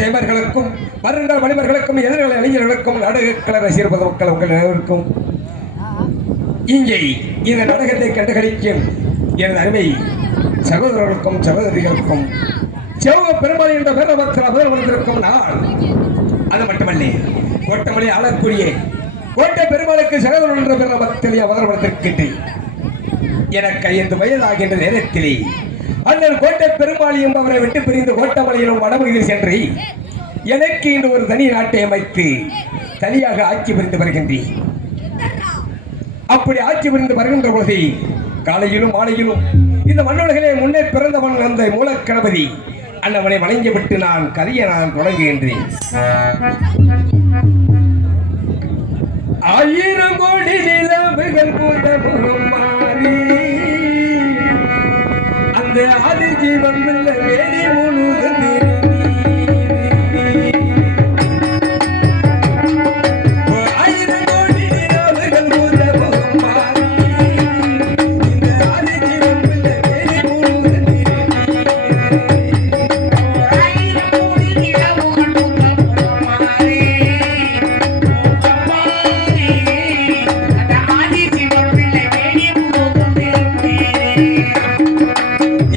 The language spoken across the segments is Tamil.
தேவர்களுக்கும் வருங்கால மனிதர்களுக்கும் எதிர்கால இளைஞர்களுக்கும் நாடகக்கலை ரசிகர் பொதுமக்கள் உங்கள் அனைவருக்கும் இங்கே இந்த நாடகத்தை கண்டுகளிக்கும் எனது அருமை சகோதரர்களுக்கும் சகோதரிகளுக்கும் சிவக பெருமாள் என்ற பேரவத்தில் அவதரித்திருக்கும் நான் அது மட்டுமல்ல கோட்டமலை ஆளக்கூடிய கோட்டை பெருமாளுக்கு சகோதரர் என்ற பேரவத்தில் அவதரித்திருக்கின்றேன். எனக்கு 5 வயதாகின்ற நேரத்திலே அண்ணன் கோட்டை பெருமாளியும் அவரை விட்டு பிரிந்து கோட்டமலையிலும் வடபகுதியில் சென்று எனக்கு இன்று ஒரு தனி நாட்டை அமைத்து தனியாக ஆட்சி புரிந்து வருகின்றேன். அப்படி ஆட்சி புரிந்து வருகின்ற பொழுது காலையிலும் மாலையிலும் இந்த மண்ணுலகிலே முன்னே பிறந்தவன் அந்த மூலக்கணபதி அண்ணவனை வணங்கிவிட்டு நான் கதையை தொடங்குகின்றேன். 1000 கோடி நிலவுகள் கூட்டமும் மாறி அந்த ஆதி ஜீவன் வேடி முழுவதும்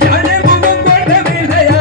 யானை முகம் கொண்ட விளையா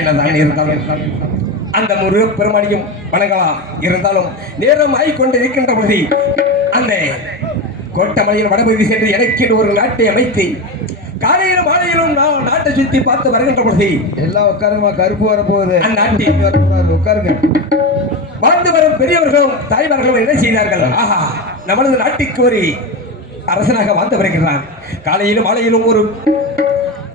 என்னதான் இருந்தாலும் அந்த முருகப் பெருமானியும் வணங்கலாம். இருந்தாலும் நேரம் ஆய்கொண்டு இருக்கின்ற பொழுது அந்த கோட்டமலையில் வடபகுதி சென்று எனக்கு ஒரு நாட்டை அமைத்து காலையிலும் மாலையிலும் நான் நாட்டை சுற்றி பார்த்து வருகின்ற பொழுது எல்லாம் உட்காருமா, கருப்பு வரப்போகுது. அந்நாட்டில் உட்காருங்க. வாழ்ந்து வரும் பெரியவர்களும் தாய்மார்களும் என்ன செய்தார்கள்? ஆஹா, நமது நாட்டுக்கு ஒரு அரசனாக வாழ்ந்து வருகிறான். காலையிலும் மாலையிலும் ஒரு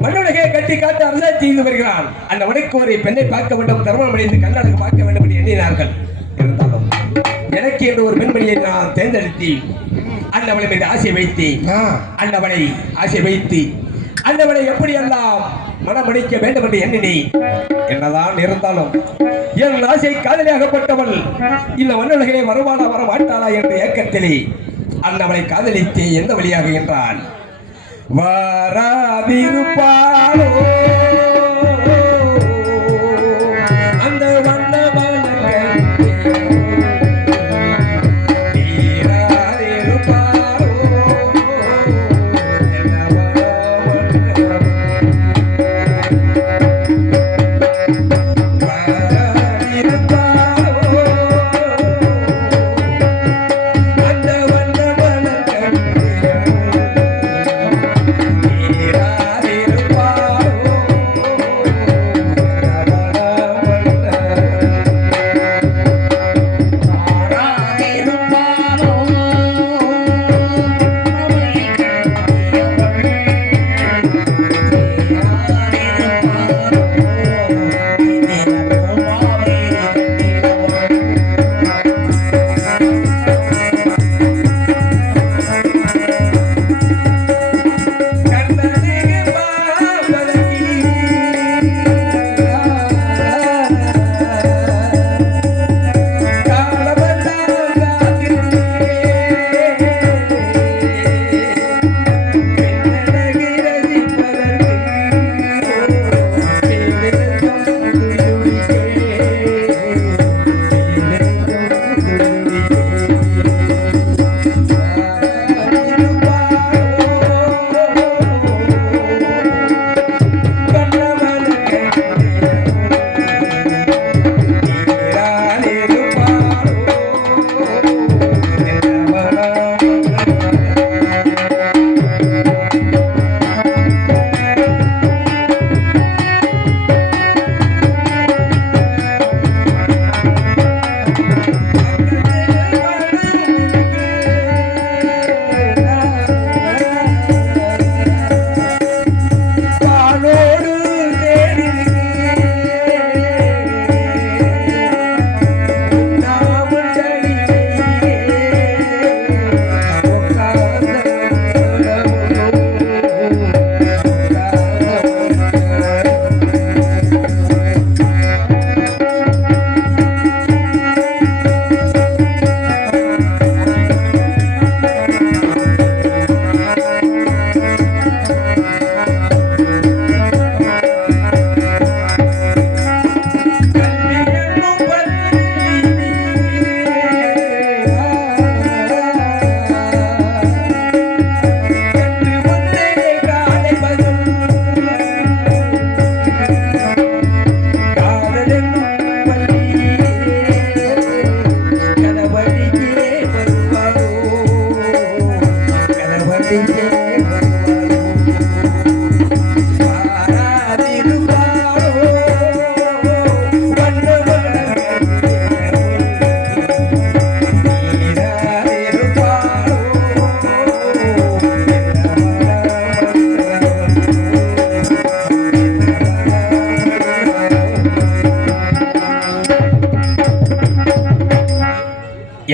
மண்ணுலகை கட்டி காத்து அரசாட்சி செய்து வருகிறான். அந்த மனைக்கு ஒரு பெண்ணை பார்க்க வேண்டும், திருமணம் அடைந்து கண்ணழகு பார்க்க வேண்டும் என்று எண்ணினார்கள். இருந்தாலும் எனக்கு என்று ஒரு பெண்மணியை நான் தேர்ந்தெடுத்து அந்தவளை மீது ஆசை வைத்து அந்தவளை ஆசை வைத்து அந்தவளை எப்படியெல்லாம் மனமடிக்க வேண்டும் என்று எண்ணினி. என்னதான் இருந்தாலும் என் ஆசை காதலியாகப்பட்டவள் இந்த மண்ணுலகிலே வருவானா வர மாட்டாளா என்ற ஏக்கத்திலே அந்தவளை காதலித்து எந்த வழியாக என்றால் வாராதிருப்பாளோ அந்த வண்ண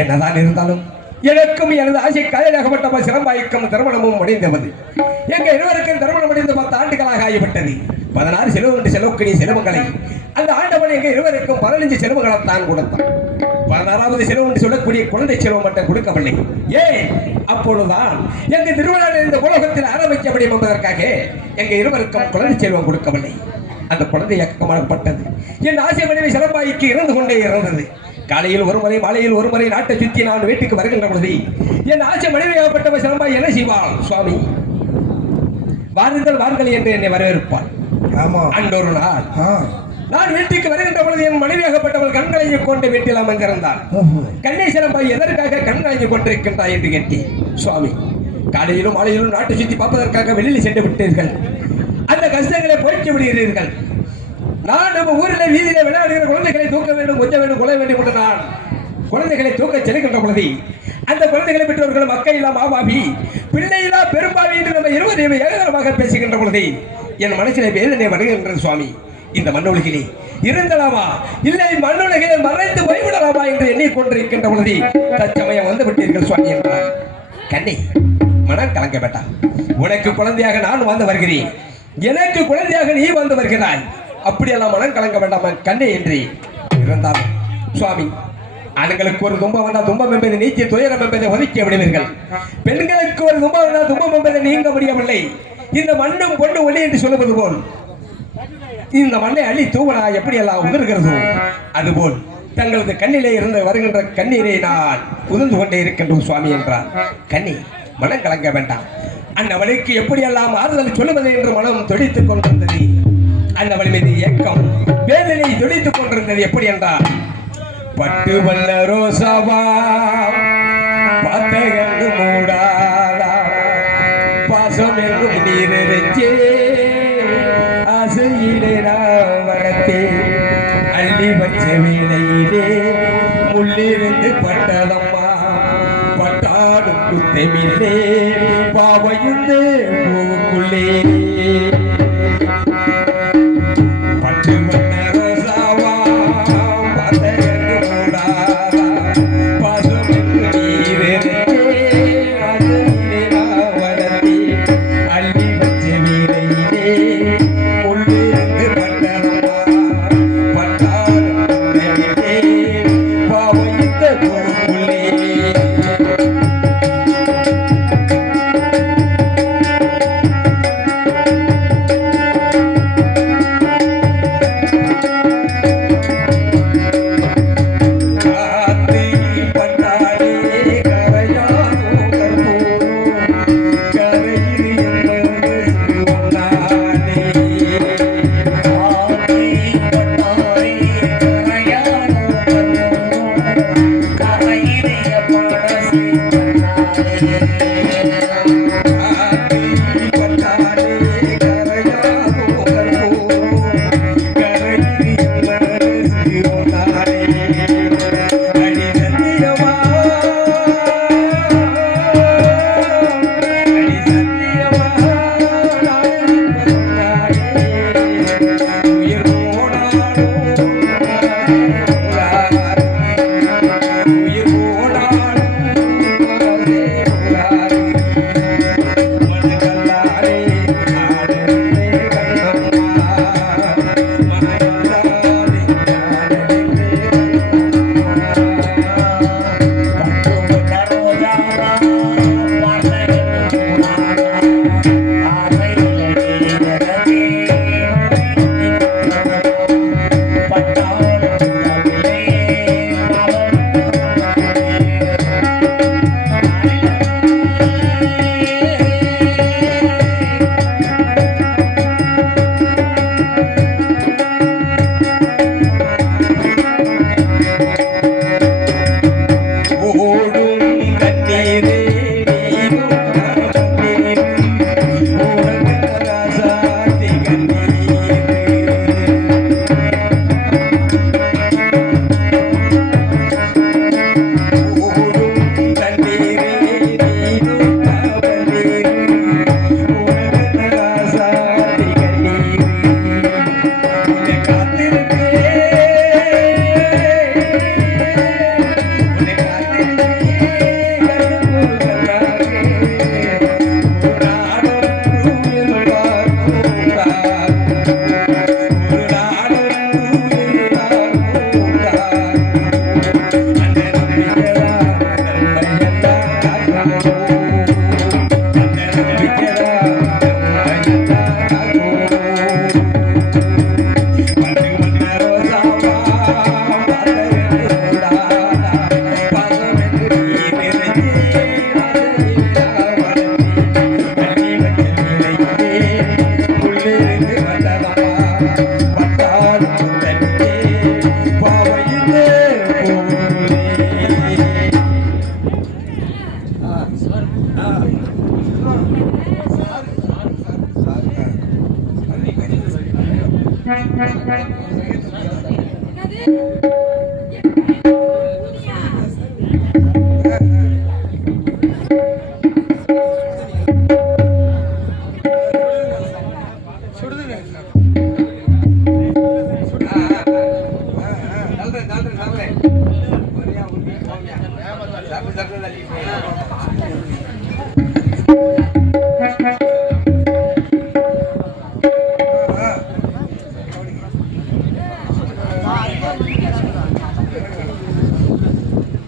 என்னதான் இருந்தாலும் எனக்கும் எனது ஆசை காதலாகப்பட்ட சிறப்பாய்க்கும் திருமணமும் அடைந்தது. எங்க இருவருக்கும் திருமணம் அடைந்து 10 ஆண்டுகளாக ஆகிவிட்டது. 16 செலவு செலவுக்குரிய செலவுகளை அந்த ஆண்டவன் எங்க இருவருக்கும் 15 செலவுகளை தான் கொடுத்தான். 16வது செலவு சொல்லக்கூடிய குழந்தை செலவு மட்டும் கொடுக்கவில்லை. ஏன்? அப்பொழுதுதான் எங்க திருவிழா இந்த உலகத்தில் ஆரம்பிக்க முடியும் என்பதற்காக எங்க இருவருக்கும் குழந்தை செல்வம் கொடுக்கவில்லை. அந்த குழந்தை இயக்கமானப்பட்டது. என் ஆசை மனைவி சிறப்பாய்க்கு இறந்து கொண்டே இருந்தது. காலையில் ஒரு முறை மாலையில் ஒரு முறை நாட்டை சுற்றி நான் வீட்டுக்கு வருகின்ற பொழுது என் ஆசை மனைவியாகப்பட்டவ சிலம்பாய் என்ன செய்வாள்? சுவாமி வாருங்கள் வாருங்கள் என்று என்னை வரவேற்பாள். ஆமா, அன்றொரு நாள் நான் வீட்டுக்கு வருகின்ற பொழுது என் மனைவியாகப்பட்டவள் கண்களையும் கொண்டு வீட்டில் அமர்ந்திருந்தாள். கண்ணீசரம்பா எதற்காக கண்களையும் கொண்டிருக்கின்றாய் என்று கேட்டேன். சுவாமி, காலையிலும் மாலையிலும் நாட்டை சுற்றி பார்ப்பதற்காக வெளியில் சென்று விட்டீர்கள். அந்த கஷ்டங்களை போய்ச்சி விடுகிறீர்கள். நான் நம்ம ஊரில் வீதியில விளையாடுகிற குழந்தைகளை தூக்க வேண்டும், கொஞ்ச வேண்டும், கொள்ள வேண்டும் என்று நான் குழந்தைகளை தூக்க செல்கின்ற பொழுது அந்த குழந்தைகளை பெற்றவர்கள் மக்களில்லா மாபாவி, பிள்ளையிலா பெரும்பாவி என்று நம்ம இருவரையும் ஏகதரமாக பேசுகின்ற பொழுது என் மனசிலே வேதனை வருகின்றது. சுவாமி, இந்த மண்ணுலகிலே இருந்தலாமா இல்லை மண்ணுலகிலே மறைந்து போய்விடலாமா என்று எண்ணிக்கொண்டிருக்கின்ற பொழுது தற்சமயம் வந்து விட்டீர்கள் சுவாமி என்றார். கண்ணே, மனம் கலங்க வேண்டாம். உனக்கு குழந்தையாக நான் வந்து வருகிறேன், எனக்கு குழந்தையாக நீ வந்து வருகிறாய். அப்படியெல்லாம் மனம் கலங்க வேண்டாமா கண்ணே என்று இருந்தாலும் சுவாமி, ஆண்களுக்கு ஒரு துன்பம் வந்தால் துன்பம் என்பதை நீக்கி துயரம் என்பதை ஒதுக்கி விடுவீர்கள். பெண்களுக்கு ஒரு துன்பம் வந்தால் துன்பம் என்பதை நீங்க முடியவில்லை. இந்த மண்ணும் பொண்ணு ஒளி என்று சொல்லுவது போல் இந்த மண்ணை அள்ளி தூவனா எப்படியெல்லாம் உதிர்கிறதோ அதுபோல் தங்களது கண்ணிலே இருந்து வருகின்ற கண்ணீரை நான் உதிர்ந்து கொண்டே இருக்கின்றோம் சுவாமி என்றார். கண்ணி, மனம் கலங்க வேண்டாம். அந்தவளுக்கு எப்படியெல்லாம் ஆறுதல் சொல்லுவது என்று மனம் துடித்துக் கொண்டிருந்தது. அந்தவள் மீது ஏக்கம் வேதனை துடித்துக் கொண்டிருந்தது. எப்படி என்றால், பட்டு வல்ல ரோசாவா பார்த்த கண்டு மூடாதா, பாசம் என்றும் நீரிச்சே ஆசையிலே நான் வளர்த்தே, அள்ளி வச்ச வேளையிலே முள்ளிருந்து பட்டதம்மா, பட்டாடும் குத்தமில்லே பாவையுண்டு பூவுக்குள்ளே. பட்டு வண்ண ரோசாவா பார்த்த கண்டு மூடாதா, பாசம் என்று நீரிச்சே ஆசையிலே நான் வளர்த்தே, அள்ளி வச்ச வேளையிலே முள்ளிருந்து பட்டதம்மா, பட்டாடும் குத்தமில்லே பாவையுண்டு பூவுக்குள்ளே.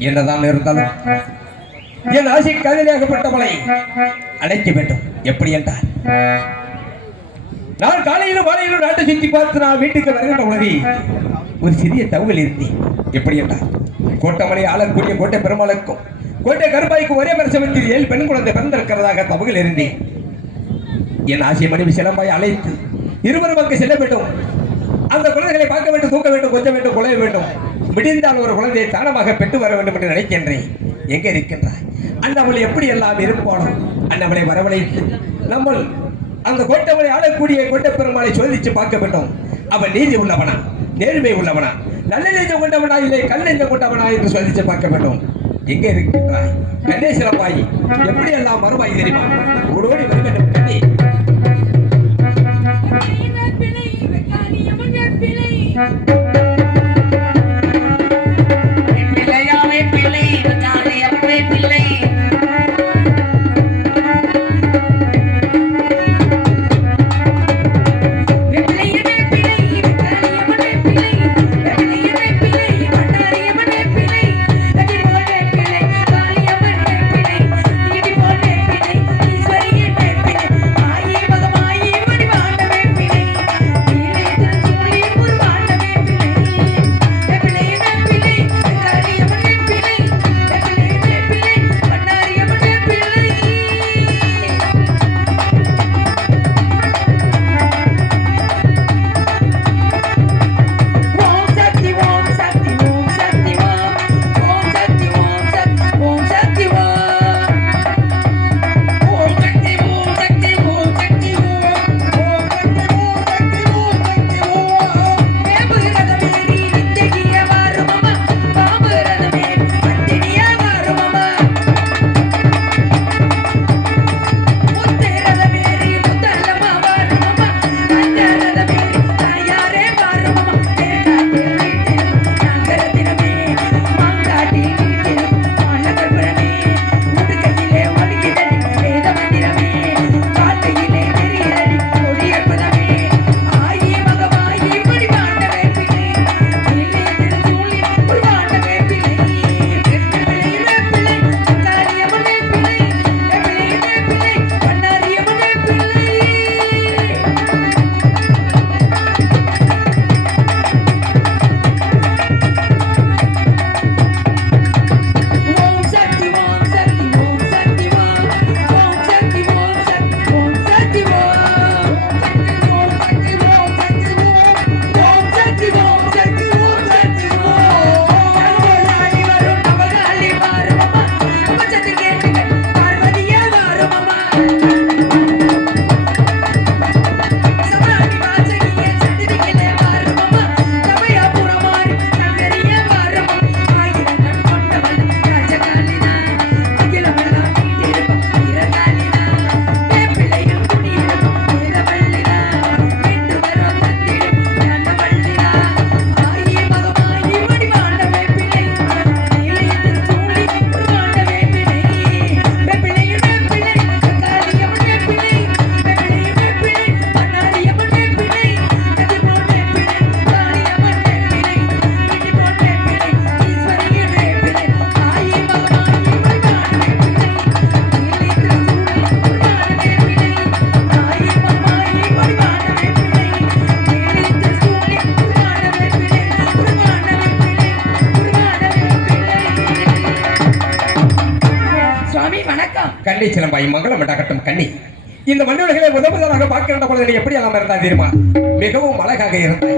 என்னதான் இருந்தாலும் என் ஆசை காதலியாகப்பட்டவளை அழைக்க வேண்டும். எப்படி என்றால் நான் காலையிலும் மாலையிலும் நாட்டை சுற்றி பார்த்து நான் வீட்டுக்கு வருகின்ற உடனே ஒரு சிறிய தகவல் இருந்தேன். எப்படி என்றால் கோட்டமலை ஆளக்கூடிய கோட்டை பெருமாளுக்கும் கோட்டை கருப்பாய்க்கும் ஒரே பிரசவத்தில் 7 பெண் குழந்தை பிறந்திருக்கிறதாக தகவல் இருந்தேன். என் ஆசை மனைவி சிலம்பாய் அழைத்து இருவரும் அங்கு செல்ல வேண்டும். அந்த குழந்தைகளை பார்க்க வேண்டும், தூக்க வேண்டும், கொஞ்சம் வேண்டும், குலைய வேண்டும். விடிந்தால் ஒரு குழந்தையை தானமாக பெற்று வர வேண்டும் என்று நினைக்கின்றேன். எங்க இருக்கின்றாய்? அண்ணவளை எப்படி எல்லாம் இருப்பானோ அண்ணவளை வரவழைத்து நம்ம அந்த கோட்டவளை ஆளக்கூடிய கோட்டை பெருமாளை சோதிச்சு பார்க்க வேண்டும். அவன் நீதி உள்ளவனா, நேர்மை உள்ளவனா, நல்ல நெஞ்சம் கொண்டவனா, இல்லை கல் நெஞ்சம் கொண்டவனா என்று சோதிச்சு பார்க்க வேண்டும். எங்க இருக்கின்றாய் கண்ணே சிலம்பாய்? எப்படி எல்லாம் வருவாய் தெரியுமா? ஓடோடி வர வேண்டும் கண்ணே. கண்ணி சிலம்பாய் மங்களம் உண்டாகட்டும் கண்ணி. இந்த மன்னர்களை முதலாக பார்க்கின்ற பொழுது எப்படி எல்லாம் இருந்தா தெரியுமா? மிகவும் அழகாக இருந்தாய்.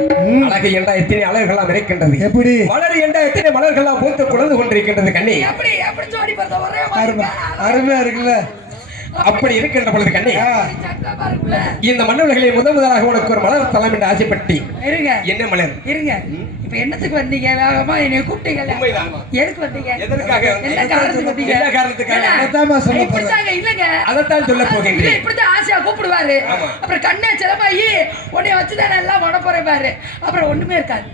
அழகு என்றா எத்தனை அழகுகளாம் இருக்கின்றது. எப்படி மலர் என்றா எத்தனை மலர்கள்லாம் பூத்து குழந்து கொண்டிருக்கின்றது கண்ணி. அருமையா இருக்குல்ல? அப்படி இருக்கின்ற பொழுது கண்ணி, இந்த மன்னர்களை முதலாக உனக்கு ஒரு மலர் தலம் என்று ஆசைப்பட்டி. என்ன மலர்? இருங்க, இப்ப என்னத்துக்கு வந்தீங்க? வேகமா என்னை கூப்பிட்டீங்க. எதுக்கு வந்தீங்க? எதற்காக? என்ன காரணத்துக்கு வந்தீங்க? என்ன காரணத்துக்காக? இல்லங்க, அதைத்தான் சொல்ல போகின்றேன். இப்படித்தான் ஆசையா கூப்பிடுவாரு. அப்புறம் கண்ணே சிலம்பாயி உன்னை வச்சுதான் எல்லாம் உன போறேன் பாரு. அப்புறம் ஒண்ணுமே இருக்காது.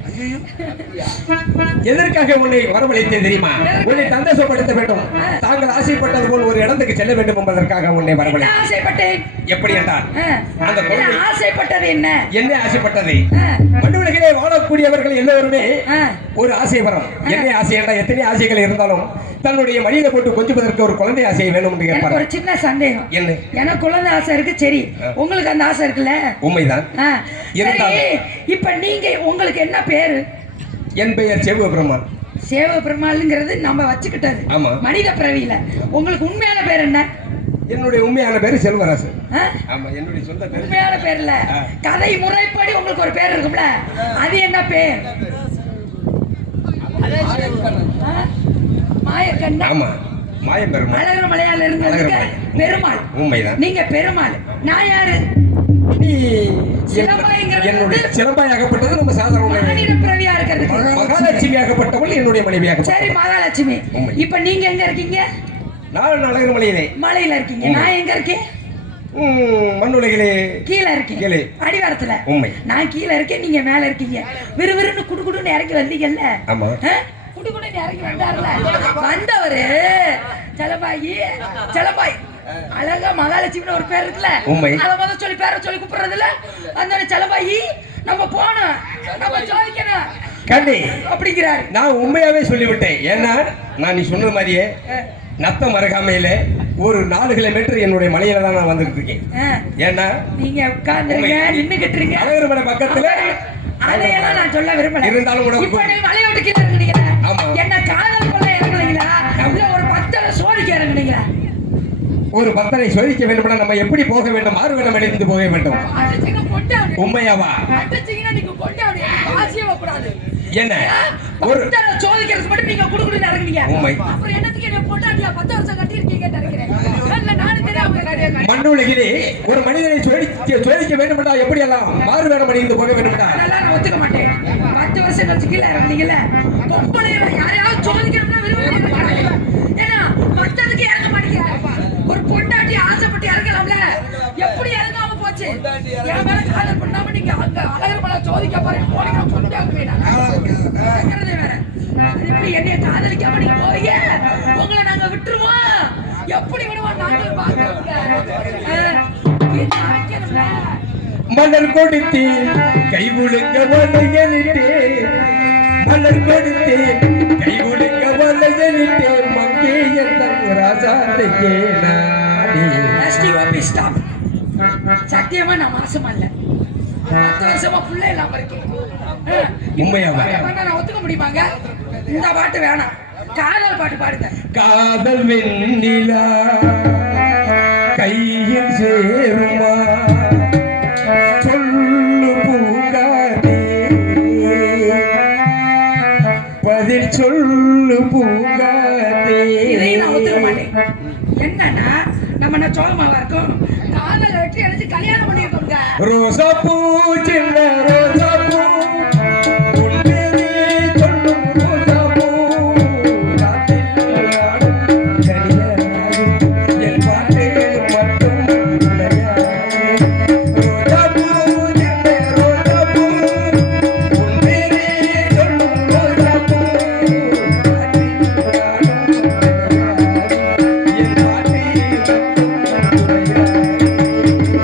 எதற்காக உன்னை வரவழைத்தேன் தெரியுமா? உன்னை சந்தோஷப்படுத்த வேண்டும். தாங்கள் ஆசைப்பட்டது போல் ஒரு இடத்துக்கு செல்ல வேண்டும் என்பதற்காக உன்னை என்ன வரவழை ஆசைப்பட்டேன் எப்படி என்றால் அந்த என்ன குழந்தை ஆசைப்பட்டது என்ன என்ன ஆசைப்பட்டது ஆ, மண்ணுலகிலே வாழக்கூடியவர்கள் எல்லோருமே ஆ. ஒரு ஆசை வரும் என்ன ஆசை என்றால் எத்தனை ஆசைகள் இருந்தாலும் தன்னுடைய மடியில போட்டு கொஞ்சுவதற்கு ஒரு குழந்தை ஆசை வேணும் என்று எனக்கு கேட்பார் ஒரு சின்ன சந்தேகம் என்ன எனக்கு குழந்தை ஆசை இருக்கு சரி உங்களுக்கு அந்த ஆசை இருக்குல்ல உண்மைதான் ஆ, இருந்தாலும். சரி, இப்ப நீங்க உங்களுக்கு என்ன பேரு என் பெயர் செல்வ பெருமாள் சேவ பெருமாள்ங்கிறது நம்ம வச்சுக்கிட்டது ஆமா. மனித பிறவியில உங்களுக்கு உண்மையான பேர் என்ன என்னுடைய உண்மையான பேரு செல்வராசு ஆ? ஆமா என்னுடைய சொந்த பேரு உண்மையான பேர் இல்ல கதை முறைப்படி உங்களுக்கு ஒரு பேர் இருக்கும்ல அது என்ன பேர் ஆ? மாயக்கண்ணா ஆமா மாயம் பெருமாள் அழகர் மலையாள இருந்ததுக்கு அழகர் பெருமாள் உண்மைதான் நீங்க பெருமாள் நான் யாரு நீ சிலம்பாய்ங்கிறது என்னுடைய சிலம்பாய் ஆகப்பட்டது நம்ம சாதாரண மாநில பிறவியா இருக்கிறதுக்கு மகாலட்சுமி ஆகப்பட்டவள் என்னுடைய மனைவியாக சரி மகாலட்சுமி உண்மை. இப்ப நீங்க எங்க இருக்கீங்க நான் அழகர் மலையிலே மலையில இருக்கீங்க நான் எங்க இருக்கேன் மண்ணுலகிலே கீழே இருக்கீங்க கீழே. அடிவாரத்துல உண்மை நான் கீழே இருக்கேன் நீங்க மேல இருக்கீங்க விறுவிறுன்னு குடுகுடுன்னு இறங்கி வந்தீங்கல்ல ஆமா ஆ? குடுகுடுன்னு இறங்கி வந்தார்ல வந்தவரு செலபாயி செலபாய் அழகா மகாலட்சுமின்னு ஒரு பேர் இருக்குல்ல உண்மை. அத முதல்ல சொல்லி பேரை சொல்லி கூப்பிடுறதுல அந்த செலபாயி நம்ம போனோம் நம்ம ஜோதிக்கணும் கண்டி அப்படிங்கிறாரு நான் உண்மையாவே சொல்லிவிட்டேன் ஏன்னா நான் நீ சொன்னது மாதிரியே நத்த மருகாமையில ஒரு 4 கிலோமீட்டர் என்னுடைய மலையில தான் நான் வந்துட்டு இருக்கேன் ஆ. ஏன்னா நீங்க உட்கார்ந்துருங்க நின்னுகிட்டு இருங்க அழகர் மலை பக்கத்துல அதையெல்லாம் நான் சொல்ல விரும்பல இருந்தாலும் உனக்கு- இப்ப நீ மலையை விட்டு கீழே இறங்குனீங்களா ஆமா. என்ன காதல் கொள்ள இறங்குனீங்களா இல்ல ஒரு 10 சோடிக்க இறங்குனீங்களா ஒரு பக்தனை சோதிக்க வேண்டும்னா நம்ம எப்படி போக வேண்டும் ஆறு வேடம் அடைந்து போக வேண்டும் அடிச்சுங்க கொண்டாடு உண்மையாவா அடிச்சீங்கன்னா நீங்க கொண்டாடு ஆசையே கூடாது என்ன ஒரு சோதிக்கிறதுக்கு மட்டும் நீங்க குடுக்குன்னு இறங்குனீங்க உண்மை. அப்புறம் என்னத்துக்கு என்ன பொண்டாட்டியா 10 வருஷம் கட்டி இருக்கீங்கன்னு நினைக்கிறேன் இல்ல நானும் தெரியாம நிறைய மண்ணுலகிலே ஒரு மனிதனை சோதிக்க வேண்டும்னா எப்படி எல்லாம் மாறு வேடம் அடைந்து போக வேண்டும்டா அதெல்லாம் நான் ஒத்துக்க மாட்டேன் 10 வருஷம் கழிச்சு கீழே இறங்குனீங்கல்ல பொம்பளை யாரையாவது சோதிக்கணும்னா விரும்புறீங்க ஏன்னா மத்ததுக்கு இறங்க மாட்டேங்கிறாங்க ஒரு பொண்டாட்டி ஆசைப்பட்டு இறங்கலாம்ல எப்படி இறங்காம போச்சு என் மேல காதல் பண்ணாம நீங்க அங்க அழகர் மலை சோதிக்க போறீங்க போனீங்க கொண்டாங்க வேற அது எப்படி என்னைய காதலிக்காம நீங்க போறீங்க உங்களை நாங்க விட்டுருவோம் எப்படி விடுவோம் நாங்க பாக்குறோம் மலர் கொடுத்து கை உழுங்க வலையலிட்டே மலர் கொடுத்து கை உழுங்க வலையலிட்டே மங்கே எந்த ராசாத்தையே நாடி ஸ்டாப் சத்தியமா நான் மாசமா இல்ல 10 வருஷமா புள்ள இல்லாம இருக்கேன் உண்மையாவா? நான் ஒத்துக்க முடியுமாங்க இந்த பாட்டு வேணாம் காதல் பாட்டு பாடுங்க காதல் வெண்ணிலா கையில் சேருமா சொல்லு பூங்காதே பதில் சொல்லு பூங்காதே இதையும் நான் ஒத்துக்க மாட்டேன் என்னன்னா நம்ம என்ன சோகமாவா இருக்கும் காதல் வெற்றி அடிச்சு கல்யாணம் பண்ணிருக்கோங்க ரோசா பூ சின்ன ரோசா பூ உன் பேரே சொல்லும் ரோசா பூ ராத்திரியில் ஆடும் கனியாய் என் பாட்டு மட்டும் துணையாய் ரோசா பூ சின்ன ரோசா பூ உன் பேரே சொல்லும் ரோசா பூ ராத்திரியில் ஆடும் கனியாய் என் பாட்டு மட்டும் துணையாய்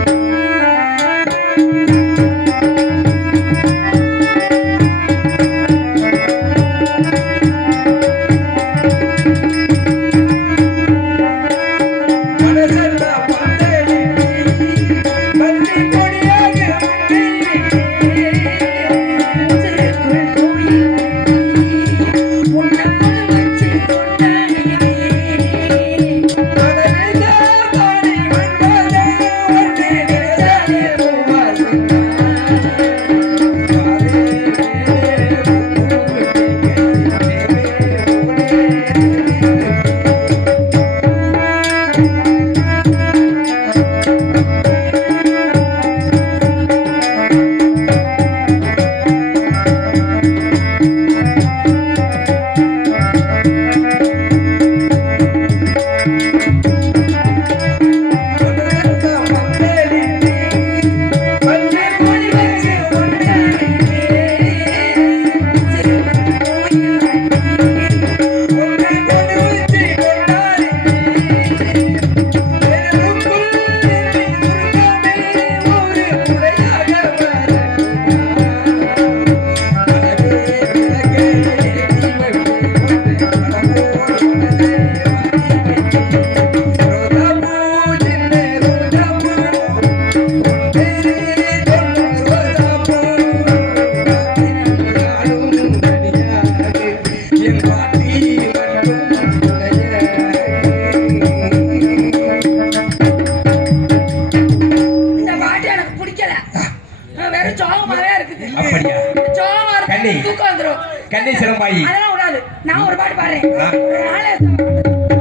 கண்ணீஸ்வரம் பாய் அதெல்லாம் விடாது. நான் ஒரு பாட்டு பாடுறேன். ஆ. ஒரு நாளே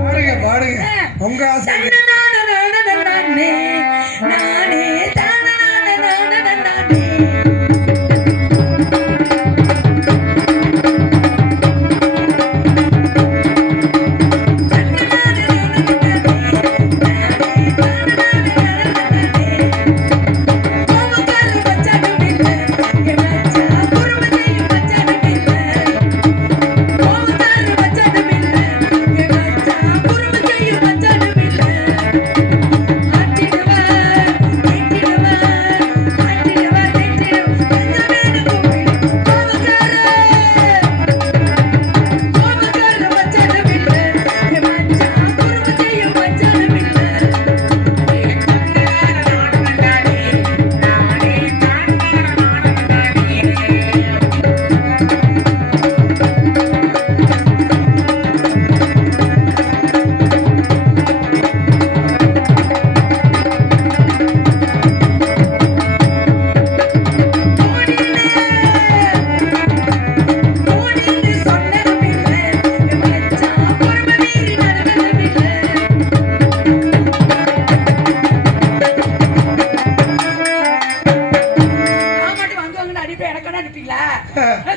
பாடுங்க பாடுங்க உங்க ஆசை நானே நானே தானே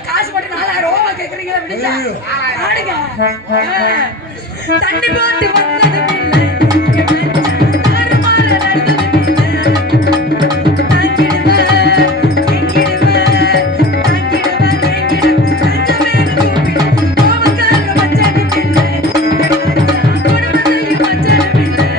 காசு போட்டு 4000 ரூபா கேக்குறீங்களா? விடுங்க. ஆடுங்க. தண்ணி போட்டு வந்தது பிள்ளை ஆறுமாற நடந்தது பிள்ளை தாங்கிடுவார் எங்கிடுவார் தாங்கிடுவார் எங்கிடுவார் தஞ்சமேனு கூப்பிடு கோபக்கார மச்சான் பிள்ளை கொடுமதையும் மச்சான் பிள்ளை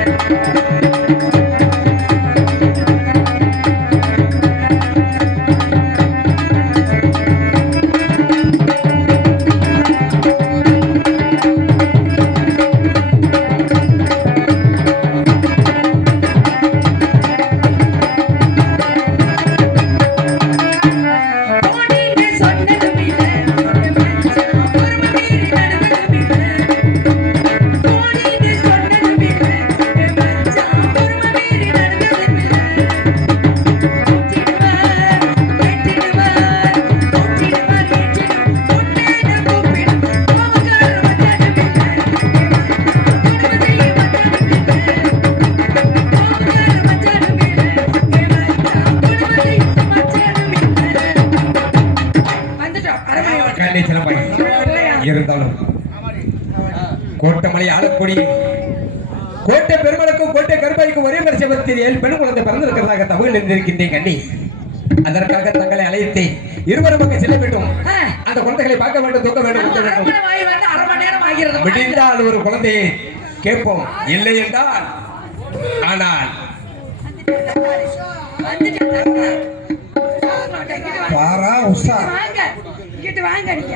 இருந்தாலும் கோட்டமலை ஆளக்கூடிய கோட்டை பெருமளுக்கும் கோட்டை கருப்பாய்க்கும் ஒரே வருஷத்தில் 7 பெண் குழந்தை பிறந்திருக்கிறதாக தகவல் இருந்திருக்கின்றேன் கண்ணி. அதற்காக தங்களை அழைத்து இருவரும் அங்கே செல்ல வேண்டும். அந்த குழந்தைகளை பார்க்க வேண்டும், தூக்க வேண்டும், விடிந்தால் ஒரு குழந்தையை கேட்போம், இல்லை என்றால் ஆனால் பாரா உஷா வாங்க இங்கிட்டு வாங்க நீங்க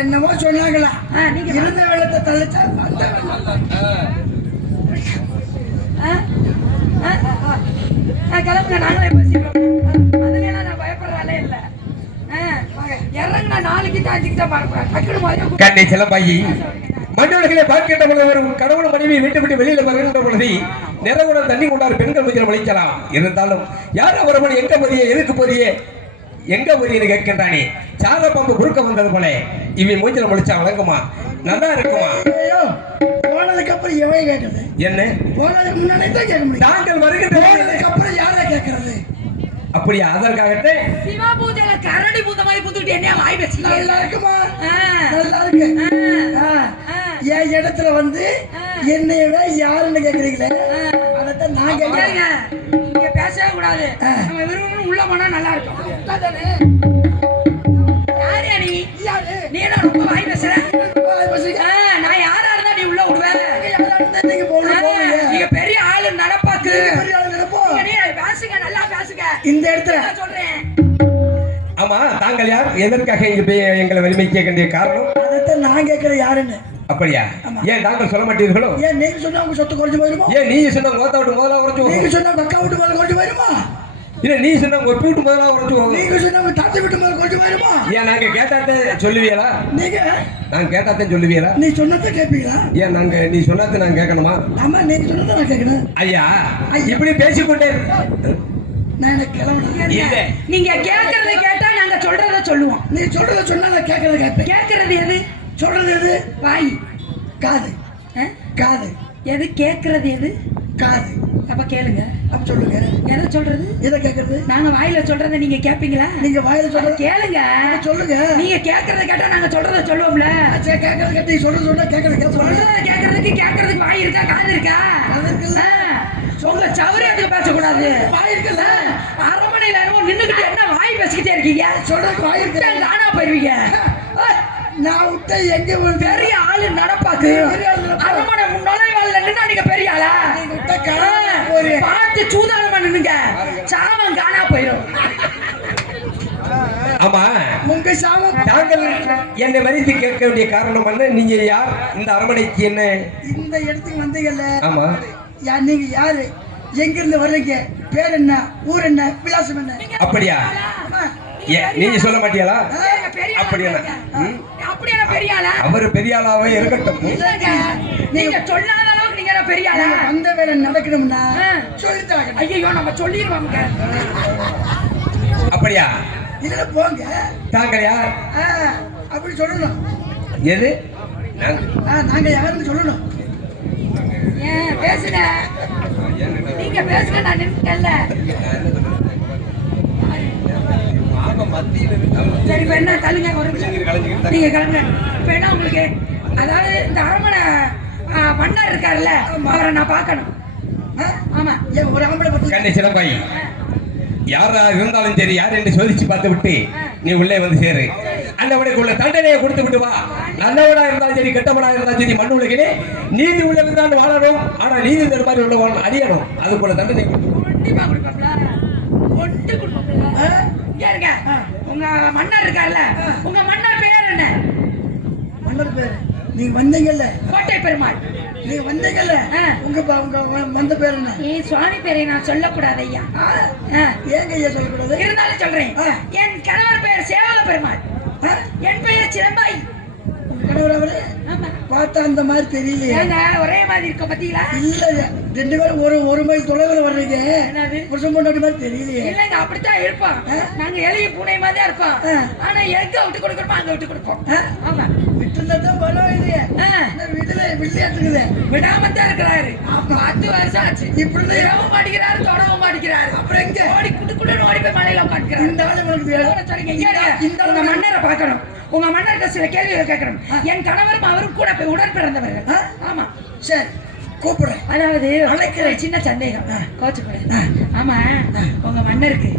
என்னமோ சொன்னாங்களா நீங்க இருந்த வெள்ளத்தை தள்ளிச்சா கிளம்புங்க, நாங்களே பேசிக்கிறோம். அதுல நான் பயப்படுறாளே இல்ல. இறங்குனா 4 கிட்ட 5 கிட்ட பார்க்கிறேன். கண்ணை சிலம்பாயி மண்டவர்களை பார்க்கின்ற பொழுது ஒரு கடவுள் மனைவி வீட்டை விட்டு வெளியில வருகின்ற பொழுது நிறவுடன் தண்ணி கொண்டார் பெண்கள் கொஞ்சம் வலிக்கலாம். இருந்தாலும் யார் அவரவன் எங்க போதிய எதுக்கு போதிய எங்க போதியன்னு கேட்கின்றானே. சார பாம்பு குறுக்க வந்தது போல இவன் மூஞ்சில முடிச்சா வழங்குமா, நல்லா இருக்குமா? போனதுக்கு அப்புறம் எவன் கேட்கறது? என்ன போனதுக்கு முன்னாடி தான் கேட்க முடியும். நாங்கள் வருகின்ற போனதுக்கு அப்புறம் யாரை கேட்கறது? அப்படியா? அதற்காகத்தே சிவா பூஜையில கரடி பூந்த மாதிரி பூத்துக்கிட்டு என்ன வாய் பேசி நல்லா இருக்குமா? நல்லா இருக்கு. என் இடத்துல வந்து என்னையவே யாருன்னு கேக்குறீங்களே, அதைத்தான் நான் கேட்கிறேன். இங்க பேசவே கூடாது. நம்ம விரும்பணும் உள்ள போனா நல்லா இருக்கும். யாரு நீ? நீ என்ன ரொம்ப வாய் பேசுற? நான் யாரா இருந்தா நீ உள்ள விடுவேன்? நீங்க பெரிய ஆளு நடப்பாக்கு. பேசுங்க, நல்லா பேசுங்க. இந்த இடத்துல சொல்றேன். ஆமா, தாங்கள் யார்? எதற்காக இங்க எங்களை வலிமைக்க வேண்டிய காரணம்? அதைத்தான் நான் கேட்கிறேன் யாருன்னு. அப்படியா? ஏன் தாங்கள் சொல்ல மாட்டீர்களோ? ஏன் நீங்க சொன்னா உங்க சொத்து குறைஞ்சு போயிருமா? ஏன் நீங்க சொன்ன கோத்தா விட்டு முதல்ல குறைஞ்சு நீங்க சொன்னா பக்கா விட்டு முதல்ல குறைஞ்சு போயிருமா? இல்ல நீ சொன்ன உங்க வீட்டு முதல்ல உரைச்சு நீங்க சொன்ன உங்க தாத்தா வீட்டு மேல கொஞ்சம் வருமா? ஏன் நாங்க கேட்டாத்தே சொல்லுவீங்களா? நீங்க நாங்க கேட்டாத்தே சொல்லுவீங்களா? நீ சொன்னதை கேட்பீங்களா? ஏன் நீ சொன்னதை நாங்க கேட்கணுமா? ஆமா, நீங்க சொன்னதை நான் கேட்கணும். ஐயா இப்படி பேசிக்கொண்டே நான் எனக்கு கிளம்பணும். இல்ல நீங்க கேட்கறத கேட்டா நாங்க சொல்றத சொல்லுவோம். நீ சொல்றத சொன்னா நான் கேட்கறத கேட்பேன். கேட்கறது எது? சொல்றது எது? வாய். காது. ஆ? காது. எது கேட்கறது எது? காது. அப்ப கேளுங்க. அப்ப சொல்லுங்க. எதை சொல்றது? எதை கேட்கறது? நாங்க வாயில சொல்றத நீங்க கேட்பீங்களா? நீங்க வாயில அப்ப சொல்றது கேளுங்க. சொல்லுங்க. நீங்க கேட்கறத கேட்டா நாங்க சொல்றத சொல்லுவோம்ல. சரி, கேட்கறது கேட்டு நீ சொல்றது சொன்னா கேட்கறது கேட்க சொல்றத கேட்கறதுக்கு வாய் இருக்கா, காது இருக்கா? காது இருக்குல்ல? உங்க சௌரியத்துக்கு பேசக்கூடாது. வாய் இருக்குல்ல? அரமனையில நின்னுகிட்டு என்ன வாய் பேசிக்கிட்டே இருக்கீங்க? சொல்றது வாய் இருக்கு. காணா போயிருவீங்க. நான் விட்ட எங்க ஒரு பெரிய ஆளு நடப்பாக்கு. பெரிய ஆளு நடப்பா. அரமனை நுழைவாள்ல நின்னா நீங்க பெரிய ஆளா? நீங்க விட்ட காணா போறீங்க. பார்த்து சூதானமா நின்னுங்க. சாமம் காணா போயிடும். ஆமா உங்க சாமம் தாங்கள் என்னை மதித்து கேட்க வேண்டிய காரணம் என்ன? நீங்க யார்? இந்த அரமனைக்கு என்ன? இந்த இடத்துக்கு வந்தீங்கல்ல? ஆமா நீங்க யாரு? எங்க இருந்து வர்றீங்க? பேர் என்ன? ஊர் என்ன? விலாசம் என்ன? அப்படியா? ஆமா. நீங்க சொல்ல மாட்டீங்களா? பெரிய அப்படியா? அப்படியா பெரிய ஆளா? அவரு பெரிய ஆளாவே இருக்கட்டும். இல்லங்க, நீங்க சொல்லாத அளவுக்கு நீங்க என்ன பெரிய ஆளா? அந்த வேலை நடக்கணும்னா சொல்லித்தாங்க. ஐயோ நம்ம சொல்லிடுவாங்க. அப்படியா? இல்ல போங்க. தாங்கள் யார்? அப்படி சொல்லணும். எது? நாங்க யாருன்னு சொல்லணும். ஏன் பேசுங்க? நீங்க பேசுங்க, நான் நின்னுட்டேன்ல. சரி இப்ப என்ன தள்ளுங்க ஒரு நிமிஷம். நீங்க கிளம்புங்க. இப்ப என்ன உங்களுக்கு, அதாவது இந்த அரமனை மன்னர் இருக்காருல்ல, அவரை நான் பார்க்கணும். ஆமா, ஏன் ஒரு ஆம்பளை பத்தி கண்ணை சிறப்பாய் யாரா இருந்தாலும் சரி, யார் என்று சோதிச்சு பார்த்து விட்டு நீ உள்ளே வந்து சேரு. அந்தவனுக்கு உள்ள தண்டனையை கொடுத்து விட்டு வா. நல்லவனா இருந்தாலும் சரி, கெட்டவனா இருந்தாலும் சரி, மண் உலகிலே நீதி உள்ளது தான் வாழணும். ஆனா நீதி தருமாறி உள்ளவன் அழியணும். அதுக்குள்ள தண்டனை கொடுத்து கண்டிப்பா கொடுப்பாப்ல. ஒன்று கொடுப்பாப்ல. இங்க இருங்க. உங்க மன்னர் இருக்காருல்ல, உங்க மன்னர் பேர் என்ன? மன்னர் பேரு நீங்க வந்தீங்கல்ல, கோட்டை பெருமாள். நீங்க வந்தீங்கல்ல, உங்க வந்த பேர் என்ன? சுவாமி பேரை நான் சொல்லக்கூடாது ஐயா. ஏங்க ஐயா சொல்லக்கூடாது? இருந்தாலும் சொல்றேன். என் கணவர் பெயர் சேவக பெருமாள். என் பெயர் சிலம்பாய். உங்க கணவர் அவரு? ஆமா. பார்த்தா அந்த மாதிரி தெரியலையே. ஏங்க ஒரே மாதிரி இருக்க பாத்தீங்களா? இல்ல, ரெண்டு பேரும் ஒரு மைல் தொலைவில் வர்றீங்க. என்னது? புருஷன் பொண்டாட்டி மாதிரி தெரியலையே. இல்லங்க, அப்படித்தான் இருப்போம். நாங்க எளிய பூனை மாதிரி தான் இருப்போம். ஆனா எங்க விட்டு கொடுக்கணுமோ அங்க விட்டு கொடுப்போம். ஆமா, விட்டுதான் பரவாயில்லையே. வீட்டுல விளையாட்டுக்குது விடாம தான் இருக்கிறாரு. 10 வருஷம் ஆச்சு. இப்படி இரவும் மாட்டிக்கிறாரு, தொடவும் மாட்டிக்கிறாரு. அப்புறம் எங்க ஓடி குடுக்குன்னு ஓடி போய் மலையில உட்காந்துக்கிறாரு. இந்த வேலை உங்களுக்கு சொல்றீங்க. இந்த உங்க மன்னரை பார்க்கணும். உங்க மன்னர்கிட்ட சில கேள்விகள் கேட்கணும். என் கணவரும் அவரும் கூட போய் உடன் பிறந்தவர்கள். ஆமா, சரி கூப்பிடுறேன். அதாவது அழைக்கிற சின்ன சந்தேகம், கோச்சுக்கூடாது. ஆமா, உங்க மன்னருக்கு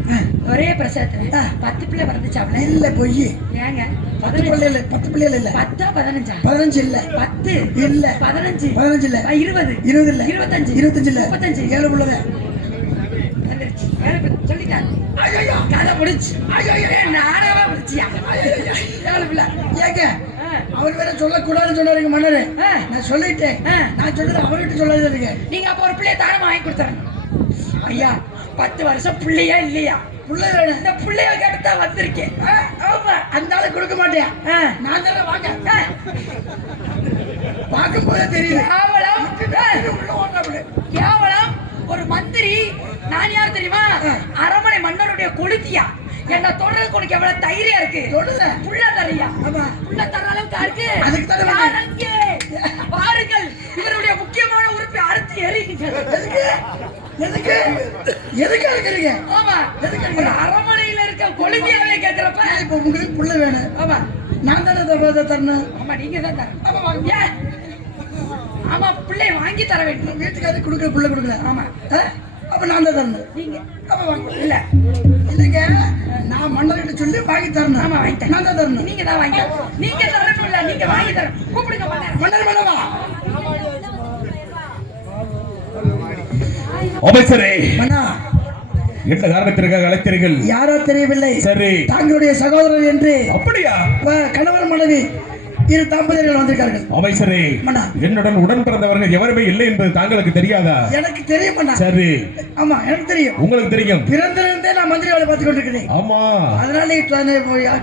ஒரே பிரசவத்துல 10 பிள்ளை பிறந்துச்சாப்ல? இல்ல பொய். ஏங்க 10 பிள்ளைகள் இல்ல, 10 பிள்ளைகள் இல்ல. 10 15 15 இல்ல, 10 இல்ல, 15 15 இல்ல, 20 20 இல்ல, 25 25 இல்ல, 35 7 பிள்ளை. வந்துருச்சு. சொல்லிட்டாங்க. ஐயோ கதை முடிச்சு. ஐயோ நாடகமா முடிச்சியா? 7 பிள்ளை. ஏங்க அவர் வேற சொல்லக்கூடாதுன்னு சொன்னாருங்க மன்னரு. நான் சொல்லிட்டேன். நான் சொன்னது அவர்கிட்ட சொல்லாதீங்க. நீங்க அப்ப ஒரு பிள்ளைய தானமா வாங்கி கொடுத்தாங்க ஐயா. 10 வருஷம் பிள்ளையா இல்லையா? பிள்ளை வேணும். இந்த பிள்ளைய கேட்டுதான் வந்திருக்கேன். ஆமா, அந்த ஆளு கொடுக்க மாட்டேன். நான் தானே வாங்க பார்க்கும் போதே தெரியுது. கேவலம். ஒரு மந்திரி. நான் யார் தெரியுமா? அரமனை மன்னருடைய கொளுத்தியா. என்ன தொடர்றதுக்கு உனக்கு எவ்வளவு தைரியம் இருக்கு? தொடல புள்ள தரையா? ஆமா, புள்ள தர அளவுக்கு இருக்கு. அதுக்கு தானே பாருங்கள், இவருடைய முக்கியமான உறுப்பை அறுத்து எறிங்க. எதுக்கு எதுக்கு இருக்கிறீங்க? ஆமா, ஒரு அரமனையில இருக்க கொளுத்தியாவே கேட்கிறப்ப இப்ப உங்களுக்கு புள்ள வேணும். ஆமா, நான் தானே தரணும். ஆமா, நீங்க தான் தரணும். ஆமா, பிள்ளை வாங்கி தர வேண்டும். வீட்டுக்காரருக்கு கொடுக்குற புள்ள கொடுக்கல. ஆமா, அப்ப நான் தான் தரணும். நீங்க அப்ப வாங்க. இல்ல இல்லைங்க, நான் மன்னர்கிட்ட சொல்லி வாங்கி தரணும். ஆமா, வாங்கி தரேன். நான் தான் தரணும். நீங்க தான் வாங்கி தரணும். நீங்க தரணும் இல்ல, நீங்க வாங்கி தரணும். கூப்பிடுங்க மன்னர். மன்னர் மன்னவா. அமைச்சரே, மன்னா என்ன காரணத்திற்காக அழைத்தீர்கள்? யாரோ தெரியவில்லை. சரி, தங்களுடைய சகோதரர் என்று. அப்படியா? கணவர் மனைவி இரு தம்பதியர்கள் வந்திருக்கார்கள். அமைச்சரே, மன்னா. என்னுடன் உடன் பிறந்தவர்கள் எவருமே இல்லை என்பது தாங்களுக்கு தெரியாதா? எனக்கு தெரியும் மன்னா. சரி, ஆமா எனக்கு தெரியும். உங்களுக்கு தெரியும். பிறந்திருந்தே நான் மந்திரி வேலை பார்த்து கொண்டிருக்கிறேன். ஆமா, அதனால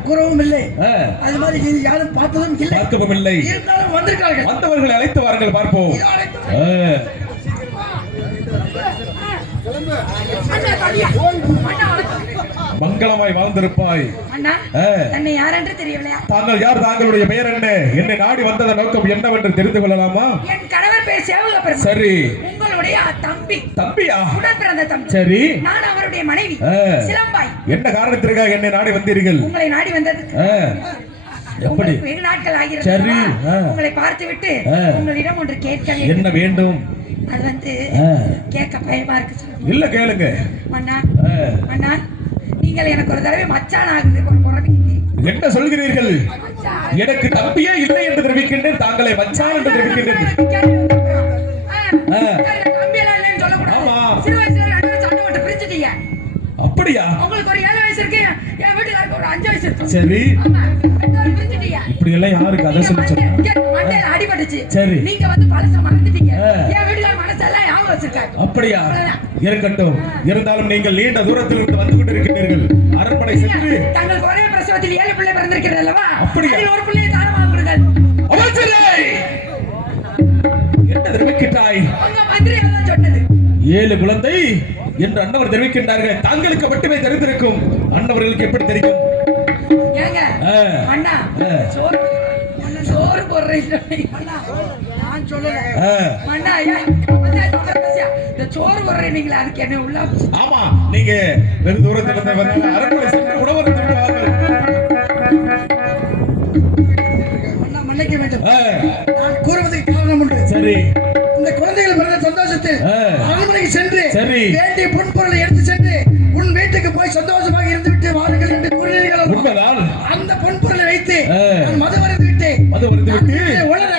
கூறவும் இல்லை. ஆ, அது மாதிரி இது யாரும் பார்த்ததும் இல்லை. பார்க்கவும் இல்லை. இருந்தாலும் வந்திருக்கார்கள். வந்தவர்களை அழைத்து வாருங்கள், பார்ப்போம். இதோ அழைத்து ஆ, அண்ணா தடியா அண்ணா வணக்கம். மங்களமாய் வாழ்ந்திருப்பாய். அண்ணா ஆ, தன்னை யாரென்று தெரியவில்லையா? தாங்கள் யார்? தாங்களுடைய பெயர் என்ன? என்னை நாடி வந்தத நோக்கம் என்னவென்று தெரிந்து கொள்ளலாமா? என் கணவர் பேர் சேவக பெருமாள். சரி. உங்களுடைய தம்பி. தம்பியா? உடன் பிறந்த தம்பி. சரி. நான் அவருடைய மனைவி ஆ. சிலம்பாய். என்ன காரணத்திற்காக என்னை நாடி வந்தீர்கள்? உங்களை நாடி வந்தது ஆ, எப்படி? உங்களுக்கு வெகு நாட்கள் ஆகிறது. சரி. ஆ. உங்களை பார்த்து விட்டு ஆ. உங்களிடம் ஒன்று கேட்க என்ன வேண்டும்? அது வந்து ஆ, கேட்க பயமா இருக்கு சொல்லுங்க. இல்ல கேளுங்க. அண்ணா ஆ, அண்ணா நீங்கள் எனக்கு ஒரு தடவை மச்சான் ஆகுது குறைவீங்க. என்ன சொல்கிறீர்கள்? மச்சான். எனக்கு தம்பியே இல்லை என்று தெரிவிக்கின்றேன், தாங்களை மச்சான் என்று தெரிவிக்கின்றேன். ஆ. தம்பி எல்லாம் இல்லைன்னு சொல்லக்கூடாது. ஆமா. சிறு வயசுல ரெண்டு பேரும் சண்டை போட்டு பிரிச்சுட்டீங்க. அப்படியா? உங்களுக்கு ஒரு 7 வயசு இருக்கு, என் வீட்டுக்காருக்கு ஒரு 5 வயசு இருக்கு. சரி. ஆமா, ரெண்டு பேரும் பிரிச்சுட்டீங்க. இப்படி எல்லாம் யாருக்கு அதை சொல்லி சொன்னா? மண்டையில அடிபட்டுச்சு. சரி. நீங்க வந்து பழச மறந்துட்டீங்க. ஆ. என் வீட்டுக்கார மனசெல்லாம் ஞாபகம் வச்சிருக்காரு. அப்படியா? அவ்வளவுதான். இருக்கட்டும். இருந்தாலும் நீங்கள் நீண்ட தூரத்தில் இருந்து வந்து கொண்டிருக்கிறீர்கள். அரண்மனை சென்று தங்களுக்கு ஒரே பிரசவத்தில் 7 பிள்ளை பிறந்திருக்கிறது அல்லவா? அப்படியா? அதில் ஒரு பிள்ளையை தானமாக கொடுங்கள். அமைச்சரே, என்ன தெரிவிக்கின்றாய்? உங்க மந்திரி அதான் சொன்னது. 7 குழந்தை என்று அண்ணவர் தெரிவிக்கின்றார்கள். தாங்களுக்கு மட்டுமே தெரிந்திருக்கும், அண்ணவர்களுக்கு எப்படி தெரியும்? ஏங்க ஆ. அண்ணா ஆ. சோறு போடுறேன் அண்ணா. நான் சொல்லல. ஆ, அண்ணா ஏன் இந்த சோறு போடுறேன் நீங்களா? அதுக்கு என்ன உள்ள ஆமா, நீங்க வெகு தூரத்தில் இருந்து வந்து அரண்மனை சென்று உணவு வாருங்கள். அண்ணா மன்னிக்க வேண்டும். ஆ, நான் கூறுவதற்கு காரணம் உண்டு. சரி. இந்த குழந்தைகள் பிறந்த சந்தோஷத்தில் ஆ. அரண்மனைக்கு சென்று சரி. வேண்டிய பொன்பொருளை எடுத்து சென்று உன் வீட்டுக்கு போய் சந்தோஷமாக இருந்துவிட்டு வாருங்கள் என்று கூறினீர்கள் அல்லவா? உண்மைதான். அந்த பொன்பொருளை வைத்து ஆ. நான் மது வரைந்து விட்டு மது வருந்து விட்டு உளர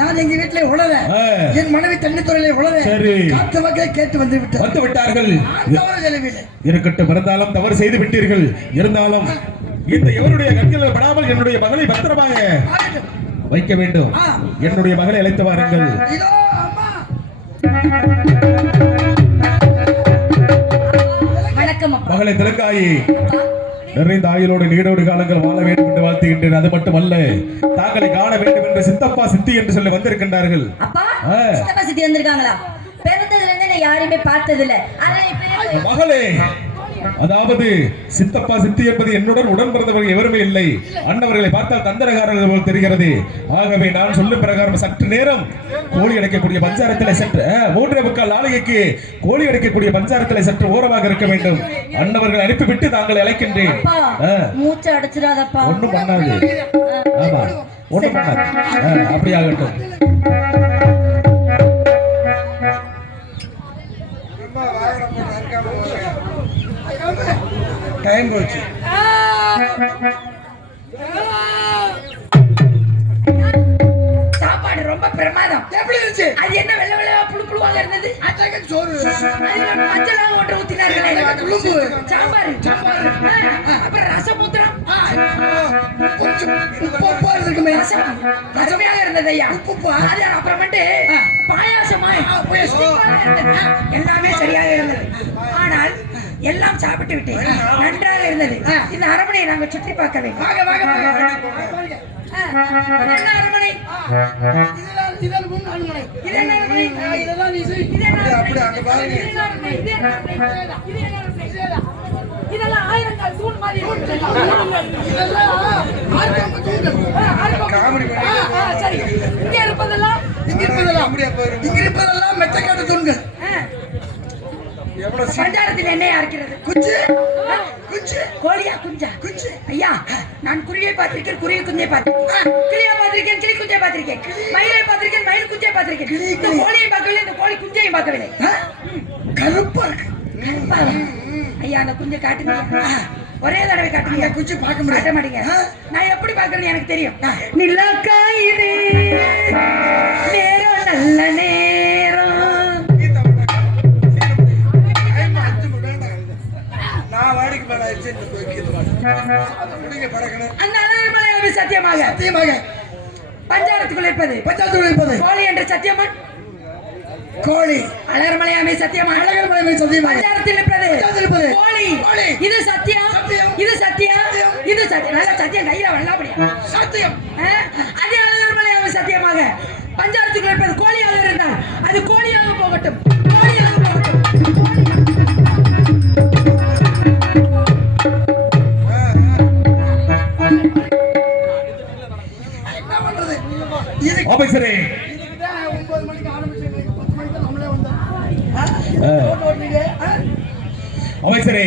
நான் எங்க வீட்டிலே உளர ஆ. என் மனைவி தண்ணித்துறையிலே உளர சரி. காத்து வகை கேட்டு வந்து விட்டார். வந்து விட்டார்கள். நான் தவறு செலவில்லை. இருக்கட்டும், இருந்தாலும் தவறு செய்து விட்டீர்கள். இருந்தாலும் இந்த எவருடைய கண்களில் படாமல் என்னுடைய மகளை பத்திரமாக ஆகட்டும். வைக்க வேண்டும். ஆ. என்னுடைய மகளை அழைத்து வாருங்கள். இதோ அம்மா. வணக்கம் அப்பா. மகளை திறக்காயி, நிறைந்த ஆயுளோடு நீடோடு காலங்கள் வாழ வேண்டும் என்று வாழ்த்துகின்றேன். அது மட்டுமல்ல, தாங்களை காண வேண்டும் என்று சித்தப்பா சித்தி என்று சொல்லி வந்திருக்கின்றார்கள். அப்பா ஆ. சித்தப்பா சித்தி வந்திருக்காங்களா? பிறந்ததுல இருந்து நான் யாரையுமே பார்த்தது இல்ல. ஆனா இப்ப மகளே, அதாவது சித்தப்பா சித்தி என்பது என்னுடன் உடன் பிறந்தவர்கள் எவருமே இல்லை. அண்ணவர்களை பார்த்தால் தந்திரகாரர்கள் போல் தெரிகிறது. ஆகவே நான் சொல்லும் பிரகாரம் சற்று நேரம் கோழி அடைக்கக்கூடிய பஞ்சாரத்தில் சற்று 3:45 நாளைக்கு கோழி அடைக்கக்கூடிய பஞ்சாரத்தில் சற்று ஓரமாக இருக்க வேண்டும். அண்ணவர்கள் அனுப்பிவிட்டு தாங்களை அழைக்கின்றேன். அப்பா மூச்சு அடைச்சிடாதப்பா. ஒண்ணும் பண்ணாது. ஆமா, ஒண்ணும் பண்ணாது. அப்படி ஆகட்டும். அம்மா வாகனம் போட்டு அறுக்காம போங்க. டைம் போச்சு. சாப்பாடு ரொம்ப பிரமாதம். எப்படி இருந்துச்சு? அது என்ன வெள்ளை வெள்ளையா புழு புழுவாக இருந்தது? அத்தகைய சோறு. அதுல மஞ்சளாக ஒன்று ஊத்தினார்களே. உளுந்து. சாம்பார். அப்புறம் ரசம் ஊத்துறோம். கொஞ்சம் உப்பா இருக்குமே. ரசம் அருமையாக இருந்தது ஐயா. உப்புப்பா. அது அப்புறமேட்டு பாயாசமா பாயாசம். எல்லாமே சரியாக இருந்தது. ஆனால் எல்லாம் சாப்பிட்டு விட்டேன். நன்றாக இருந்தது. இந்த அரண்மனையை நாங்கள் சுற்றி பார்க்க வேண்டும். வாங்க வாங்க வாங்க. என்ன அரண்மனை? இதெல்லாம் முன் அரண்மனை. இது என்ன அரண்மனை? இதெல்லாம் நீ செய். இது என்ன அரண்மனை? அப்படி அங்க பாருங்க. இது என்ன அரண்மனை? இது என்ன அரண்மனை? இது என்ன அரண்மனை? இதெல்லாம் ஆயிரங்கால் தூண் மாதிரி இருக்கு. இதெல்லாம் ஆர்ப்பாட்டம் தூண்கள். காமெடி பண்ணி. சரி. இங்க இருப்பதெல்லாம் இங்க இருப்பதெல்லாம் அப்படியே போயிரும். இங்க இருப்பதெல்லாம் மெச்சக்காட்டு தூண்கள். எவ்வளவு பஞ்சாரத்தில் என்னையா இருக்கிறது? குஞ்சு குஞ்சு கோழியா குஞ்சா? குஞ்சு. ஐயா, நான் குருவியை பார்த்திருக்கேன், குருவி குஞ்சை பார்த்திருக்கேன். கிளியை பார்த்திருக்கேன், கிளி குஞ்சை பார்த்திருக்கேன். மயிலை பார்த்திருக்கேன், மயில் குஞ்சை பார்த்திருக்கேன். இந்த கோழியை பார்க்கவில்லை, இந்த கோழி குஞ்சையும் பார்க்கவில்லை. கருப்பா இருக்கு. கருப்பா? ஐயா, அந்த குஞ்சை காட்டுங்க. ஒரே தடவை காட்டுங்க. குஞ்சு பார்க்க முடியாது. காட்ட மாட்டீங்க. நான் எப்படி பார்க்கறேன்னு எனக்கு தெரியும். நிலக்காயிலே நேரம் நல்ல நேரம். நான் வாடிக்கு மேல ஆயிடுச்சு. இந்த போய் கீத்து மாட்டேன். பிடிங்க பறக்கணும். அந்த அலர்மலை சத்தியமாக சத்தியமாக பஞ்சாரத்துக்குள் இருப்பது பஞ்சாயத்துக்குள் இருப்பது கோழி என்ற சத்தியம்மன் கோழி அழகர்மலையாமை சத்தியம்மன் அழகர்மலை சத்தியமாக பஞ்சாரத்தில் இருப்பது பஞ்சாயத்தில் இருப்பது கோழி கோழி. இது சத்தியம் சத்தியம். இது சத்தியம் இது சத்தியம் நல்ல சத்தியம் கையில வரலாப்படியா சத்தியம் அதே அழகர்மலையாமை சத்தியமாக பஞ்சாரத்துக்குள் இருப்பது கோழியாக இருந்தால் அது கோழியாக போகட்டும் கோழியாக போகட்டும் என்ன பண்றது இது ஆபீசரே, 9 மணிக்கு ஆரம்பிச்சு 10 மணிக்கு நம்மளே வந்தோம் ஓடுறீங்க அமைச்சரே,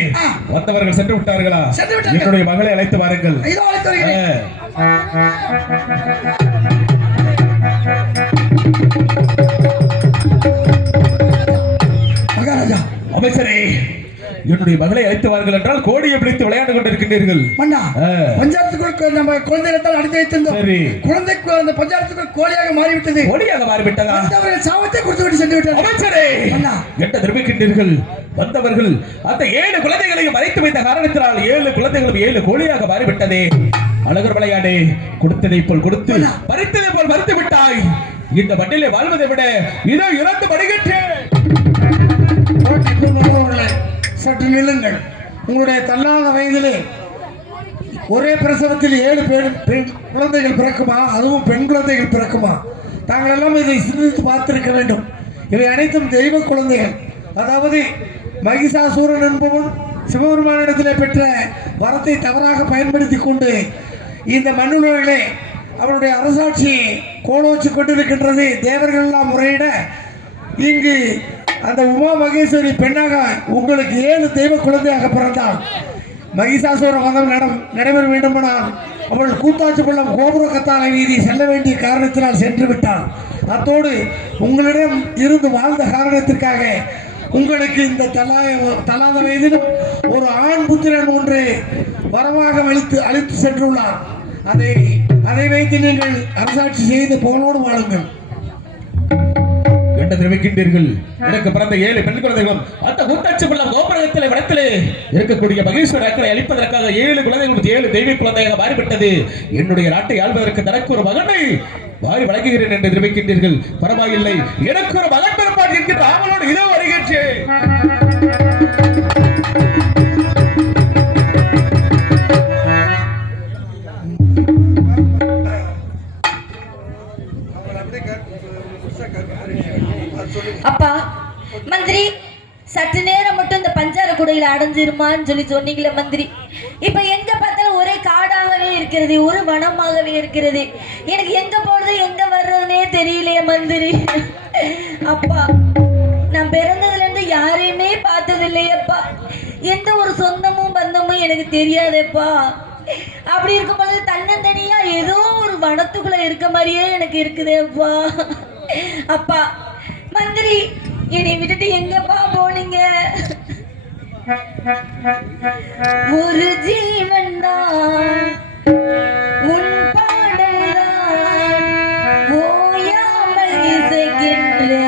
வந்தவர்கள் சென்று விட்டார்களா? சென்று விட்டார்கள். என்னுடைய மகளை அழைத்து வாருங்கள். இதோ அழைத்து வருகிறேன். மகாராஜா அமைச்சரே, என்னுடைய மகளை அழைத்து வாருங்கள் என்றால் கோடியை பிடித்து விளையாண்டு கொண்டிருக்கின்றீர்கள். மன்னா ஆ. பஞ்சாயத்துக்குள் நம்ம குழந்தைகள் அடைத்து வைத்திருந்தோம். சரி. குழந்தைக்கு அந்த பஞ்சாயத்துக்குள் கோழியாக மாறிவிட்டது. கோடியாக மாறிவிட்டதா? வந்தவர்கள் சாபத்தை கொடுத்து விட்டு சென்று விட்டார். அமைச்சரே, அண்ணா. என்ன தெரிவிக்கின்றீர்கள்? வந்தவர்கள் அந்த 7 குழந்தைகளையும் மறைத்து வைத்த காரணத்தினால் 7 குழந்தைகளும் 7 கோழியாக மாறிவிட்டதே. அழகர் விளையாடே, கொடுத்ததை போல் கொடுத்து பறித்ததை போல் மறுத்து விட்டாய். இந்த மண்ணிலே வாழ்வதை விட இதோ இறந்து மடிகின்றேன். சற்று நில்லுங்கள். உங்களுடைய தள்ளாத வயதிலே ஒரே பிரசவத்தில் 7 பெண் குழந்தைகள் பிறக்குமா? அதுவும் பெண் குழந்தைகள் பிறக்குமா? தாங்கள் எல்லாம் இதை சிந்தித்து பார்த்திருக்க வேண்டும். இவை அனைத்தும் தெய்வ குழந்தைகள். அதாவது மகிஷாசூரன் என்பவன் சிவபெருமானிடத்திலே பெற்ற வரத்தை தவறாக பயன்படுத்தி கொண்டு இந்த மண்ணுலகிலே அவருடைய அரசாட்சியை கோலோச்சு கொண்டிருக்கின்றது. தேவர்கள் எல்லாம் முறையிட இங்கு அந்த உமா மகேஸ்வரி பெண்ணாக உங்களுக்கு 7 தெய்வ குழந்தையாக பிறந்தால் மகிஷாசூர வதம் நடைபெற வேண்டுமானால் அவள் கூத்தாச்சிக்குள்ளம் கோபுர கத்தாலை வீதி செல்ல வேண்டிய காரணத்தினால் சென்று விட்டாள். அத்தோடு உங்களிடம் இருந்து வாழ்ந்த காரணத்திற்காக உங்களுக்கு இந்த தலாத வயதிலும் ஒரு ஆண் புத்திரன் ஒன்று வரமாக அழித்து சென்றுள்ளார். அதை வைத்து நீங்கள் அரசாட்சி செய்து போனோடு வாழுங்கள். என்ன தெரிவிக்கின்றீர்கள்? எனக்கு பிறந்த 7 பெண் குழந்தைகளும் அந்த கூட்டாட்சி உள்ள கோபுரத்திலே வடத்திலே இருக்கக்கூடிய மகேஸ்வரர்களை அழிப்பதற்காக 7 குழந்தைகளும் 7 தெய்வ குழந்தையாக மாறிவிட்டது. என்னுடைய நாட்டை ஆள்வதற்கு தனக்கு ஒரு மகனை வாரி வழங்குகிறேன் என்று தெரிவிக்கின்றீர்கள். பரவாயில்லை, எனக்கு ஒரு மகன் பிறப்பான் என்கின்ற ஆவலோடு இதோ வருகின்றேன். அப்பா மந்திரி, சற்று நேரம் மட்டும் இந்த பஞ்சார குடையில அடைஞ்சிருமான்னு சொன்னீங்களே மந்திரி. இப்ப எங்க பார்த்தாலும் ஒரே காடாகவே இருக்கிறது, ஒரு வனமாகவே இருக்கிறது. எனக்கு எங்க போறது எங்க வர்றதுன்னே தெரியலையே மந்திரி. அப்பா, நான் பிறந்ததுல இருந்து யாரையுமே பார்த்தது இல்லையப்பா. எந்த ஒரு சொந்தமும் பந்தமும் எனக்கு தெரியாதேப்பா. அப்படி இருக்கும் பொழுது தன்னந்தனியா ஏதோ ஒரு வனத்துக்குள்ள இருக்க மாதிரியே எனக்கு இருக்குதேப்பா. அப்பா மந்திரி, என்னை விட்டுட்டு எங்கப்பா போனீங்க? ஒரு ஜீவன் தான் உன் பாடல்தான் ஓயாமல் இசைக்கின்றது.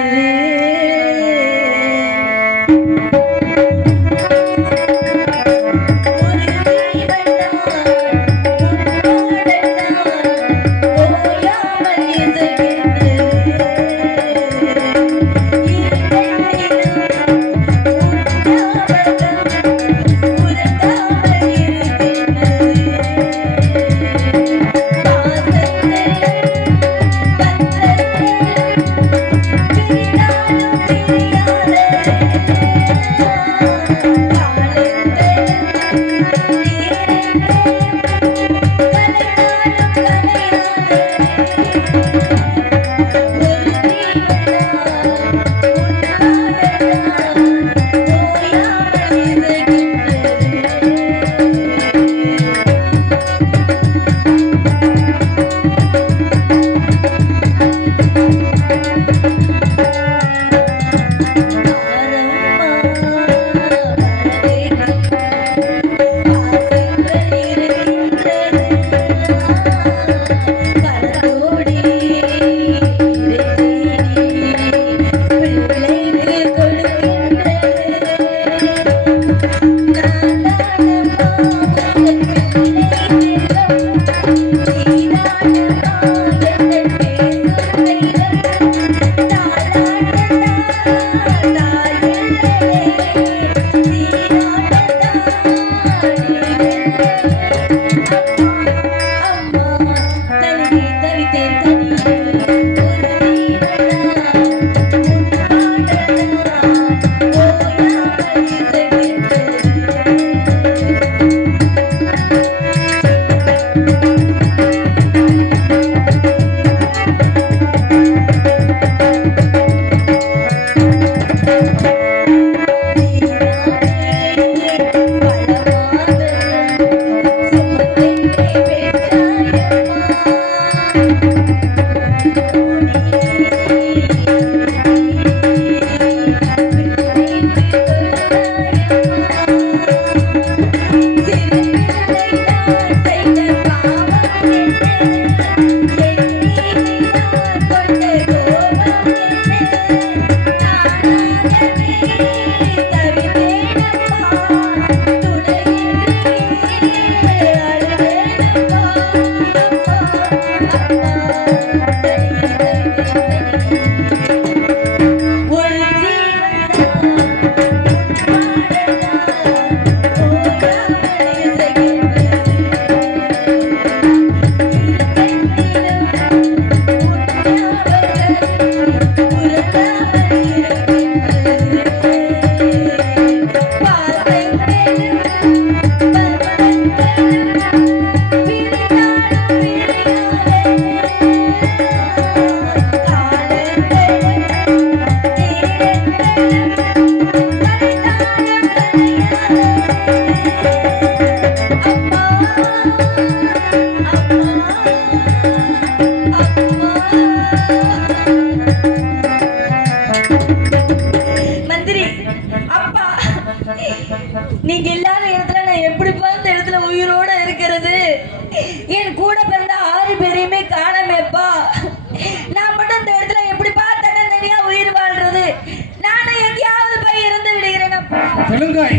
தெலுங்காய்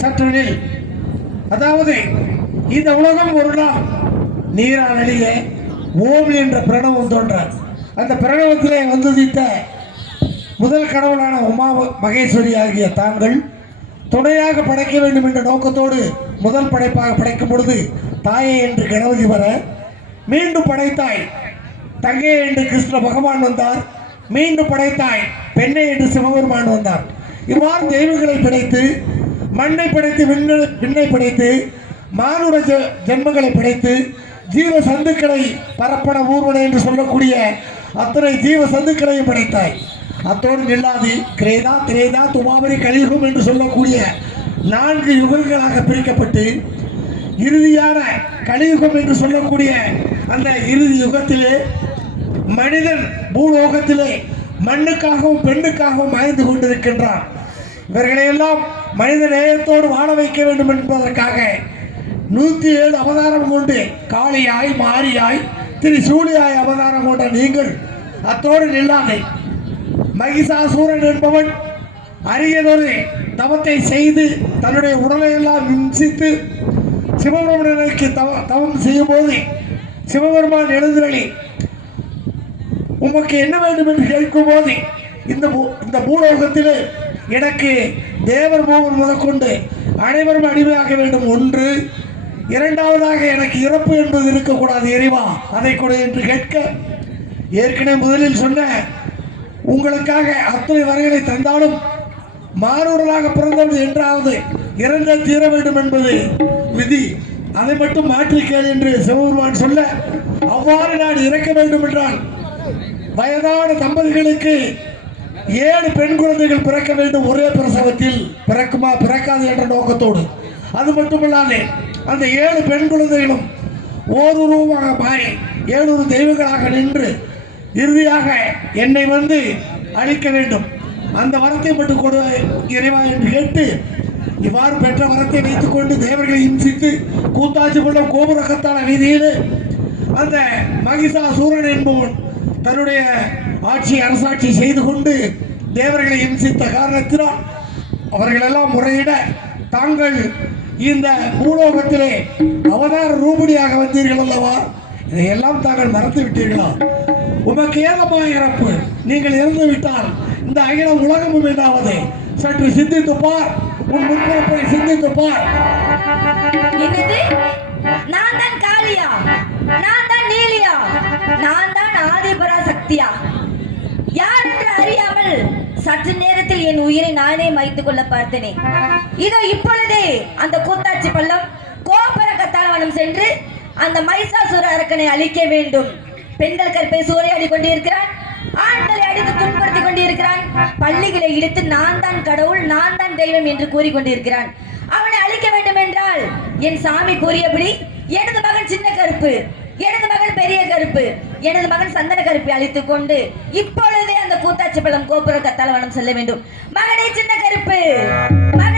சற்று நில். அதாவது இந்த உலகம் ஒரு நாள் நீரால் அழிய ஓம் என்ற பிரணவம் தோன்ற அந்த பிரணவத்திலே வந்துதித்த முதல் கடவுளான உமா மகேஸ்வரி ஆகிய தாங்கள் துணையாக படைக்க வேண்டும் என்ற நோக்கத்தோடு முதல் படைப்பாக படைக்கும் பொழுது தாயே என்று கணபதி வர, மீண்டும் படைத்தாய் தங்கே என்று கிருஷ்ண பகவான் வந்தார், மீண்டும் படைத்தாய் பெண்ணை என்று சிவபெருமான் வந்தார். இவ்வாறு தெய்வங்களை படைத்து மண்ணை படைத்து விண்ணை படைத்து மானுட ஜென்மங்களை படைத்து ஜீவ சந்துக்களை பரப்பன ஊர்வனை என்று சொல்லக்கூடிய அத்தனை ஜீவ சந்துக்களையும் படைத்தாய். அத்தோடு நில்லாது கிரேதா திரேதா துமாபரி கலியுகம் என்று சொல்லக்கூடிய 4 யுகங்களாக பிரிக்கப்பட்டு இறுதியான கலியுகம் என்று சொல்லக்கூடிய அந்த இறுதி யுகத்திலே மனிதன் பூலோகத்திலே மண்ணுக்காகவும் பெண்ணுக்காகவும் வாழ்ந்து கொண்டிருக்கின்றான். இவர்களையெல்லாம் மனித நேயத்தோடு வாழ வைக்க வேண்டும் என்பதற்காக 107 அவதாரம் கொண்டு காளியாய் மாரியாய் திரிசூலியாய் அவதாரம் கொண்ட நீங்கள் அத்தோடு நில்லாதே. மகிஷாசூரன் என்பவன் அரியதொரு தவத்தை செய்து தன்னுடைய உடலை எல்லாம் இம்சித்து சிவபெருமானுக்கு தவம் செய்யும் போது சிவபெருமான் எழுந்தருளி உமக்கு என்ன வேண்டும் என்று கேட்கும் போது இந்த பூலோகத்திலே எனக்கு தேவர் பூவன் முதற்கொண்டு அனைவரும் அடிமையாக வேண்டும். 1, 2வதாக எனக்கு இறப்பு என்பது இருக்கக்கூடாது. இறைவா அதை கொடு என்று கேட்க, ஏற்கனவே முதலில் சொன்ன உங்களுக்காக அத்தனை வரைகளை தந்தாலும் மாறுடலாக பிறந்தது என்றாவது இறந்தால் தீர வேண்டும் என்பது விதி, அதை மட்டும் மாற்றிக்கேள் என்று சிவபெருமான் சொல்ல, அவ்வாறு நான் இறக்க வேண்டும் என்றால் வயதான தம்பதிகளுக்கு 7 பெண் குழந்தைகள் பிறக்க வேண்டும். ஒரே பிரசவத்தில் பிறக்குமா பிறக்காது என்ற நோக்கத்தோடு, அது மட்டுமல்லாது அந்த 7 பெண் குழந்தைகளும் ஓருருவமாக மாறி 7 தெய்வங்களாக நின்று இறுதியாக என்னை வந்து அழிக்க வேண்டும், அந்த வரத்தை மட்டும் கொடு இறைவா என்று கேட்டு, இவ்வாறு பெற்ற வரத்தை வைத்துக்கொண்டு தேவர்களை இம்சித்து கூத்தாட்சி கொண்ட கோபுரக்கத்தான வீதியில் அந்த மகிஷாசூரன் என்பவன் தன்னுடைய அரசாட்சி செய்து கொண்டு தேவர்களை இம்சித்த காரணத்தினால் அவர்களெல்லாம் முறையிட, தாங்கள் இந்த பூலோகத்திலே அவதார ரூபடியாக வந்தீர்கள் அல்லவா, இதையெல்லாம் தாங்கள் மறந்து விட்டீர்களா? உமக்கு ஏகமாக இறப்பு, நீங்கள் இறந்து விட்டால் இந்த அகில உலகமும் என்னாவது? சற்று சிந்தித்து பார், உன் முன்பிறப்பை சிந்தித்து பார். என்னது? நான் தான் காளியா? நான் தான் நீலியா? நான் தான் ஆதிபரா சக்தியா? யார் என்று அறியாமல் சற்று நேரத்தில் என் உயிரை நானே மாய்த்துக் கொள்ள பார்த்தேனே. இதோ இப்பொழுதே அந்த கூத்தாட்சி பள்ளம் கோபுர கத்தாளவனம் சென்று அந்த மகிஷாசுர அரக்கனை அழிக்க வேண்டும். பெண்கள் கற்பை சூறையாடி கொண்டிருக்கிறான், ஆண்களை அடித்து துன்புறுத்தி கொண்டிருக்கிறான், பள்ளிகளை இடித்து நான் தான் கடவுள் நான் தான் தெய்வம் என்று கூறிக்கொண்டிருக்கிறான். அவனை அழிக்க வேண்டும் என்றால் என் சாமி கூறியபடி எனது மகன் சின்ன கருப்பு, எனது மகன் பெரிய கருப்பு, எனது மகன் சந்தன கருப்பை அழித்துக் கொண்டு இப்பொழுதே அந்த கூத்தாட்சி பள்ளம் கோபுர கத்தாளவனம் செல்ல வேண்டும். மகனே சின்ன கருப்பு, மகனே